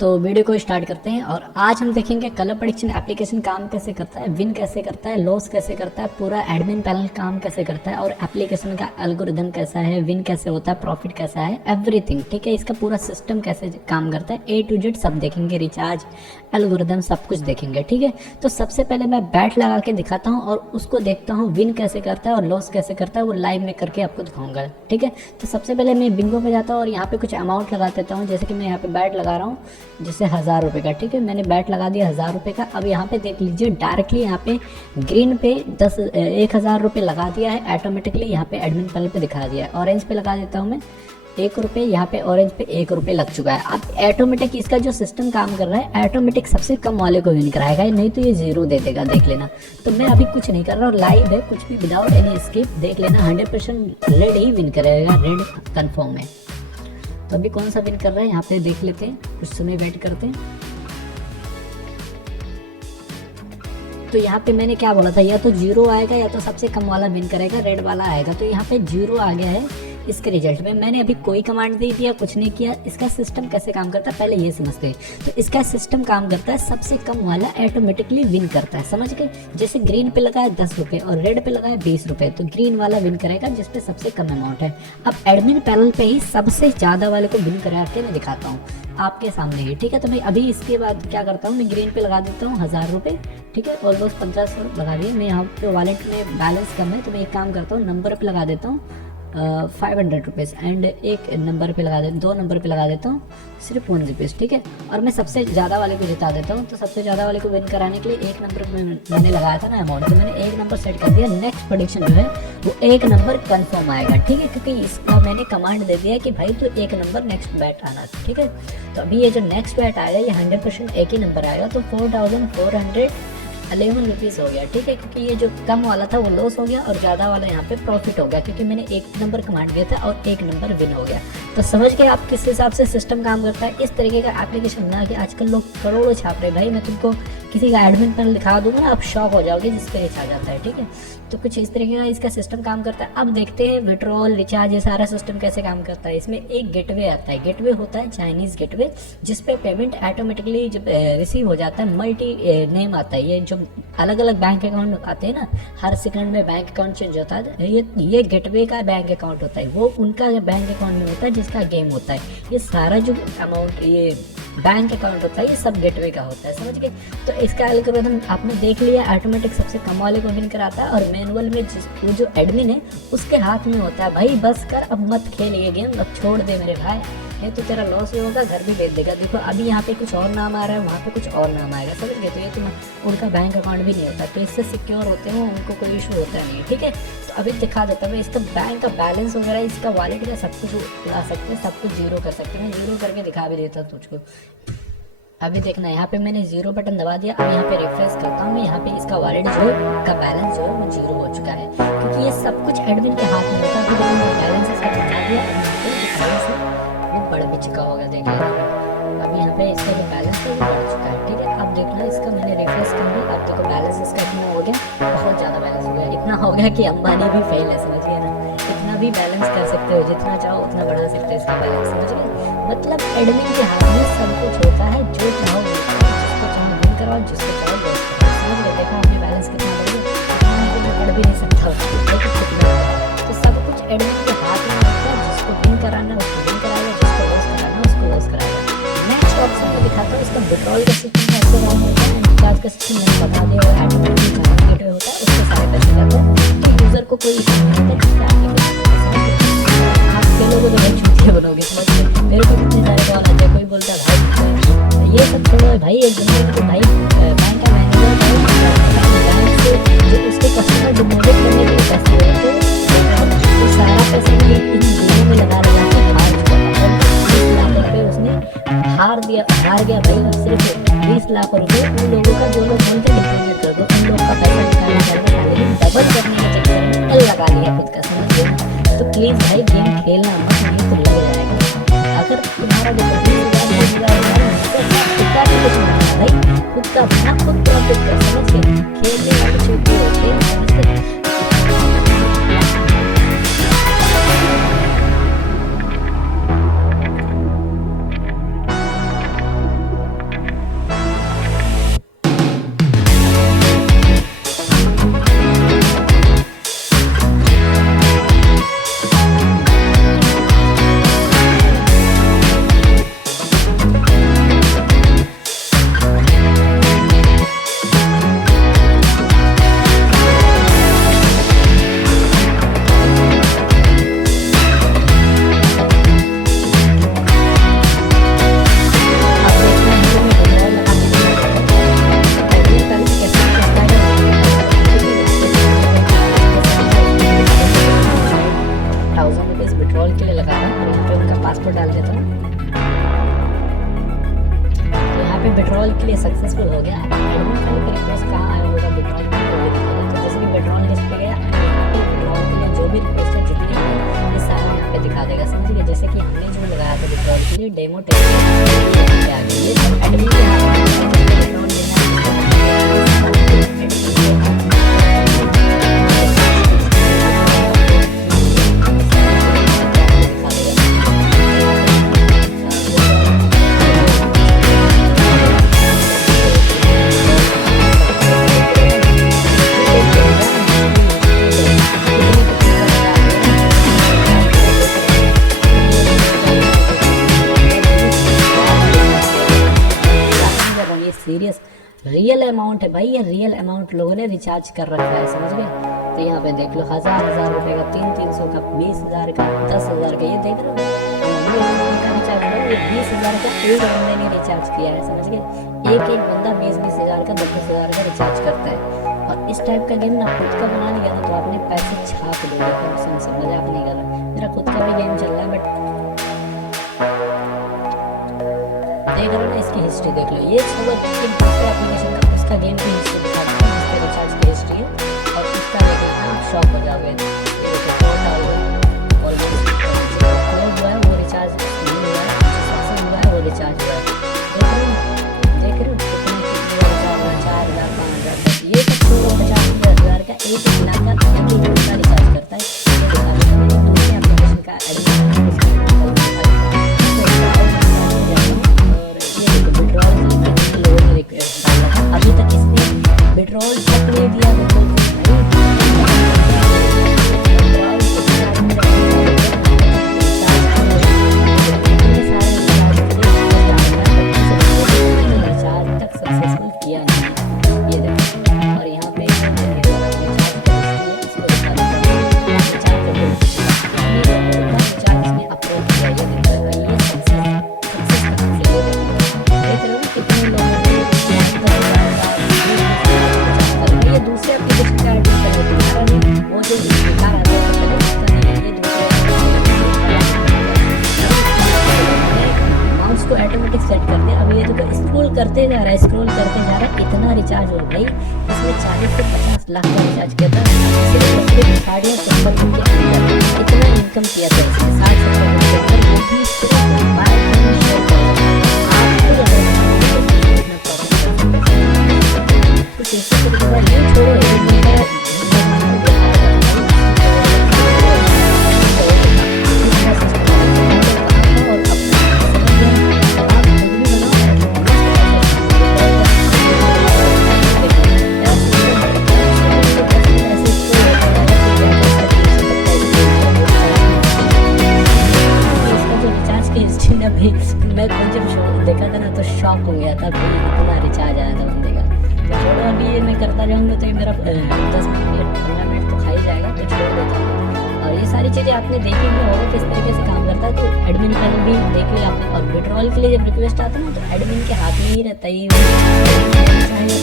तो वीडियो को स्टार्ट करते हैं और आज हम देखेंगे कलर प्रेडिक्शन एप्लीकेशन काम कैसे करता है, विन कैसे करता है, लॉस कैसे करता है, पूरा एडमिन पैनल काम कैसे करता है और एप्लीकेशन का एल्गोरिदम कैसा है, विन कैसे होता है, प्रॉफिट कैसा है, एवरीथिंग। ठीक है, इसका पूरा सिस्टम कैसे काम करता है, A to Z सब देखेंगे, रिचार्ज, एल्गोरिदम सब कुछ देखेंगे। ठीक है, तो सबसे पहले मैं बैट लगा के दिखाता हूँ और उसको देखता हूँ विन कैसे करता है और लॉस कैसे करता है, वो लाइव में करके आपको दिखाऊंगा। ठीक है, तो सबसे पहले मैं बिंगो पे जाता हूँ और यहाँ पे कुछ अमाउंट लगा देता हूँ। जैसे कि मैं यहाँ पे बैट लगा रहा हूँ, जैसे 1000 रुपये का। ठीक है, मैंने बैट लगा दिया 1000 रुपये का। अब यहाँ पे देख लीजिए डायरेक्टली यहाँ पे ग्रीन पे 1000 रुपये लगा दिया है ऑटोमेटिकली, यहाँ पे एडमिन पैनल पे दिखा दिया है। ऑरेंज पे लगा देता हूँ मैं 1 रुपये, यहाँ पे ऑरेंज पे 1 रुपये लग चुका है। अब ऑटोमेटिक इसका जो सिस्टम काम कर रहा है, ऑटोमेटिक सबसे कम वाले को विन कराएगा, नहीं तो ये 0 दे देगा, देख लेना। तो मैं अभी कुछ नहीं कर रहा हूँ, लाइव है, कुछ भी विदाउट एनी स्किप, देख लेना। 100% रेड ही विन करेगा, रेड कन्फर्म है। तो अभी कौन सा विन कर रहा है यहाँ पे देख लेते हैं, कुछ समय वेट करते हैं। तो यहाँ पे मैंने क्या बोला था, या तो 0 आएगा या तो सबसे कम वाला विन करेगा, रेड वाला आएगा। तो यहाँ पे 0 आ गया है इसके रिजल्ट में। मैंने अभी कोई कमांड नहीं दिया, कुछ नहीं किया। इसका सिस्टम कैसे काम करता है पहले ये समझते हैं। तो इसका सिस्टम काम करता है, सबसे कम वाला ऑटोमेटिकली विन करता है, समझ गए। जैसे ग्रीन पे लगा है 10 रुपये और रेड पे लगा है 20 रुपये, तो ग्रीन वाला विन करेगा जिसपे सबसे कम अमाउंट है। अब एडमिन पैनल पे ही सबसे ज़्यादा वाले को विन करा के मैं दिखाता हूँ आपके सामने ही। ठीक है, तो मैं अभी इसके बाद क्या करता हूँ, मैं ग्रीन पे लगा देता हूँ 1000 रुपये। ठीक है, ऑलमोस्ट 1500 लगा दिए। मैं यहाँ पे वॉलेट में बैलेंस कम है, तो मैं एक काम करता हूँ, नंबर पे लगा देता हूँ 500 रुपीज़ एंड एक नंबर पे लगा देता हूँ, 2 नंबर पे लगा देता हूँ सिर्फ 1 रुपीज़। ठीक है, और मैं सबसे ज़्यादा वाले को जिता देता हूँ। तो सबसे ज़्यादा वाले को विन कराने के लिए 1 नंबर मैंने लगाया था ना अमाउंट, तो मैंने 1 नंबर सेट कर दिया। नेक्स्ट प्रेडिक्शन जो है वो 1 नंबर कंफर्म आएगा। ठीक है, क्योंकि इसका मैंने कमांड दे दिया कि भाई तो 1 नंबर नेक्स्ट बैट आना। ठीक है, तो अभी ये जो नेक्स्ट बैट आएगा ये 100% एक ही नंबर आएगा, तो 4411 रुपीज़ हो गया। ठीक है, क्योंकि ये जो कम वाला था वो लॉस हो गया और ज़्यादा वाला यहाँ पे प्रॉफिट हो गया, क्योंकि मैंने 1 नंबर कमांड दिया था और 1 नंबर विन हो गया। तो समझ गए आप किस हिसाब से सिस्टम काम करता है। इस तरीके का एप्लीकेशन ना कि आजकल लोग करोड़ों छाप रहे। भाई मैं तुमको किसी का एडमिन पैनल दिखा दूंगा ना, आप शॉक हो जाओगे जिस पे रिचार्ज आता है। ठीक है, तो कुछ इस तरीके का इसका सिस्टम काम करता है। अब देखते हैं विड्रॉल, रिचार्ज, ये सारा सिस्टम कैसे काम करता है। इसमें एक गेटवे आता है, गेटवे होता है चाइनीज़ गेटवे, जिसपे पेमेंट ऑटोमेटिकली जब रिसीव हो जाता है, मल्टी नेम आता है। ये जो अलग अलग बैंक अकाउंट आते हैं ना, हर सेकंड में बैंक अकाउंट चेंज होता है, ये गेटवे का बैंक अकाउंट होता है, वो उनका बैंक अकाउंट में होता है जिसका गेम होता है। ये सारा जो अमाउंट ये बैंक अकाउंट होता है ये सब गेटवे का होता है, समझ गए। तो इसका एल्गोरिथम आपने देख लिया, ऑटोमेटिक सबसे कम वाले को विन कराता है और मैनुअल में वो जो एडमिन है उसके हाथ में होता है। भाई बस कर, अब मत खेल ये गेम, अब छोड़ दे मेरे भाई, ये तो तेरा लॉस ही होगा, घर भी भेज देगा। देखो अभी यहाँ पे कुछ और नाम आ रहा है, वहाँ पे कुछ और नाम आएगा, समझ गए। तो ये तो उनका बैंक अकाउंट भी नहीं होता, तो इससे सिक्योर होते हैं, उनको कोई इशू होता नहीं है। ठीक है, तो अभी दिखा देता हूँ इसका बैंक का बैलेंस वगैरह, इसका वॉलेट का सब कुछ ला सकते हैं, सब कुछ 0 कर सकते हैं। 0 करके दिखा भी देता हूँ तुझको। अभी देखना, यहाँ पे मैंने 0 बटन दबा दिया। अब यहाँ पे रिफ्रेश करता हूँ मैं, यहाँ पे इसका वॉलेट जो है का बैलेंस जो है वो 0 हो चुका है, क्योंकि ये सब कुछ एडमिन के हाथ में होता है। अभी मैंने बैलेंस इसका बता दिया, वो बढ़ भी चुका होगा, देख लेना। अब यहाँ पे इसका जो बैलेंस है वो बढ़ चुका है। ठीक है, अब देखना इसका मैंने रिफ्रेश कर दिया। अब देखो बैलेंस इसका इतना हो गया, बहुत ज़्यादा बैलेंस हो गया, इतना हो गया कि अंबानी भी फेल है, समझिए ना। इतना भी बैलेंस कर सकते हो, जितना चाहो उतना बढ़ा सकते हो इसका बैलेंस, समझ गए। मतलब एडमिन के हाथ में सब कुछ होता है, जो चाहो जिसको चाहो विन करवाओ, जिसको चाहो लॉस करवाओ, समझ गए। देखो अपने बैलेंस कितना बढ़ गया, इतना मैं पढ़ भी नहीं सकता, लेकिन कितना। तो सब कुछ एडमिन के हाथ में होता है, जिसको विन कराना उसको विन कराएगा, जिसको लॉस कराना उसको लॉस कराएगा। नेक्स्ट ऑप्शन में दिखाता हूँ इसका विड्रॉल का सिस्टम कैसे काम होता है, रिचार्ज का सिस्टम मैंने बता दिया हुआ है, ऑटोमेटिक गेटवे होता है, उसके सारे पैसे जाते हैं, तो यूज़र को कोई इशू नहीं होता। आप खेलोगे तो भाई छुट्टियाँ बनोगे, समझ। मेरे को कितने सारे कॉल आते हैं, कोई बोलता है भाई ये सब छोड़ो भाई, एक दिन तो भाई बैंक का मैनेजर बैंक से जो उसके कस्टमर डिपॉजिट करने के लिए पैसे होते हैं, तो सारा पैसा इन गेमों में लगा के हार चुका था। 20 लाख रुपये उसने हार गया भाई। सिर्फ 20 लाख रुपये उन लोगों का जो लोग बोलते डिपॉजिट कर दो, उन लोगों का पैसा निकालना, लेकिन डबल करने के चक्कर में एल लगा लिया खुद का, समझ गए। तो प्लीज़ भाई गेम खेलना मत, नहीं तो लग जाएगा। अगर तुम्हारा भाई खुद का अपना खुद प्रॉफिट कर, समझ के खेलने वाले छोटे होते हैं, समझते। पे विड्रॉल के लिए सक्सेसफुल हो गया। एडमिन फाइल पे रिक्वेस्ट कहाँ आया होगा विड्रॉल के लिए, वो भी दिखाएगा। तो जैसे कि विड्रॉल लिस्ट पे गया, विड्रॉल के लिए जो भी रिक्वेस्ट है जितनी भी है ये सारा यहाँ पे दिखा देगा, समझ गए। जैसे कि हमने जो लगाया था विड्रॉल के लिए डेमो टेस्ट एडमिन के हाथ में विड्रॉल सीरियस रियल अमाउंट है भाई, ये रियल अमाउंट लोगों ने रिचार्ज कर रखा है, समझ गए। तो यहाँ पे देख लो 1000 रुपए का, 300 का, 20,000 का, 10,000 का, ये देख लो का रिचार्ज है। ये 20,000 का एक बंदे ने रिचार्ज किया है, समझ गए। एक बंदा 20,000 का, 10,000 का रिचार्ज करता है। और इस टाइप का गेम ना खुद का बना लिया ना तो आपने पैसे छाप दोगे, मजाक नहीं कर रहा। मेरा खुद का भी गेम चल रहा है बट देख रहे हो ना, इसकी हिस्ट्री देख लो। ये सब एक दूसरा एप्लीकेशन का उसका गेम की हिस्ट्री दिखाता है, इसका रिचार्ज की हिस्ट्री है। और इसका देखना आप शॉक हो जाओगे। ये देखो कौन हुआ है वो रिचार्ज नहीं हुआ है, सबसे हुआ है वो रिचार्ज हुआ है। देख रहे हो कितने 4,000, 5,000, ये सब 50,000 का एक महीना का रिचार्ज करता है। दूसरे एप्लीकेशन का अभी तक इसने विड्रॉल तक नहीं दिया रिचार्ज तक सक्सेसफुल किया नहीं। ये देखो और यहाँ पे दूसरे एप्लीकेशन का वो जो दिखा रहा माउस को ऑटोमेटिक सेट कर दे। अब ये देखो स्क्रॉल करते जा रहा है, स्क्रॉल करते जा रहा है, इतना रिचार्ज हो भाई। इसमें 40 से 50 लाख का रिचार्ज किया था, सिर्फ 60 या 70 दिन के अंदर इतना इनकम किया था इसने। 60-70 दिन के अंदर वो भी मैं खुद जब शो देखा था ना तो शॉक हो गया था भाई, इतना रिचार्ज आया था बंदे का। तो छोड़ो अभी ये मैं करता जाऊँगा तो ये मेरा 10 मिनट 15 मिनट तो खा ही जाएगा, तो छोड़ देता हूँ। और ये सारी चीज़ें आपने देखी भी होगा किस तरीके से काम करता है। तो एडमिन का भी देख लिया आपने। और विड्रॉल के लिए जब रिक्वेस्ट आता है ना तो एडमिन के हाथ में ही रहता है, मैंने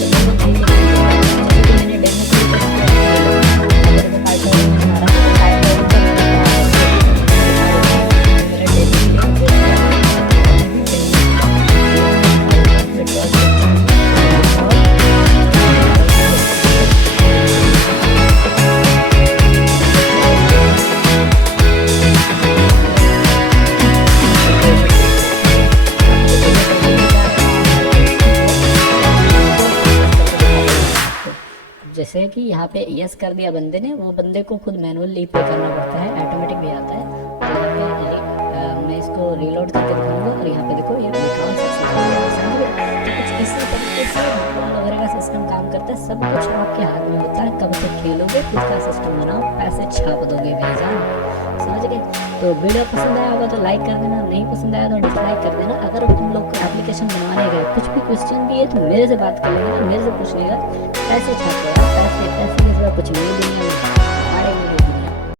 जैसे कि यहाँ पे यस कर दिया बंदे ने, वो बंदे को खुद मैनुअली पे करना पड़ता है, ऑटोमेटिक भी आता है। तो यहाँ पे मैं इसको रीलोड करके दिखाऊंगा और यहाँ पे देखो ये विड्रॉल सक्सेसफुल हो गया। तो कुछ इसी तरीके से विड्रॉल वगैरह का सिस्टम काम करता है। सब कुछ आपके हाथ में होता है, कब से खेलोगे खुद का सिस्टम बनाओ, पैसे छाप दोगे मेरी जान, समझ गए। तो वीडियो पसंद आया होगा तो लाइक कर देना, नहीं पसंद आया तो डिसलाइक कर देना। अगर तुम लोग को एप्लीकेशन बनाने गए कुछ भी क्वेश्चन भी है तो मेरे से बात कर लेना, मेरे से पूछ लेगा। पैसे छापो यार, पैसे के सिवा कुछ नहीं दुनिया में।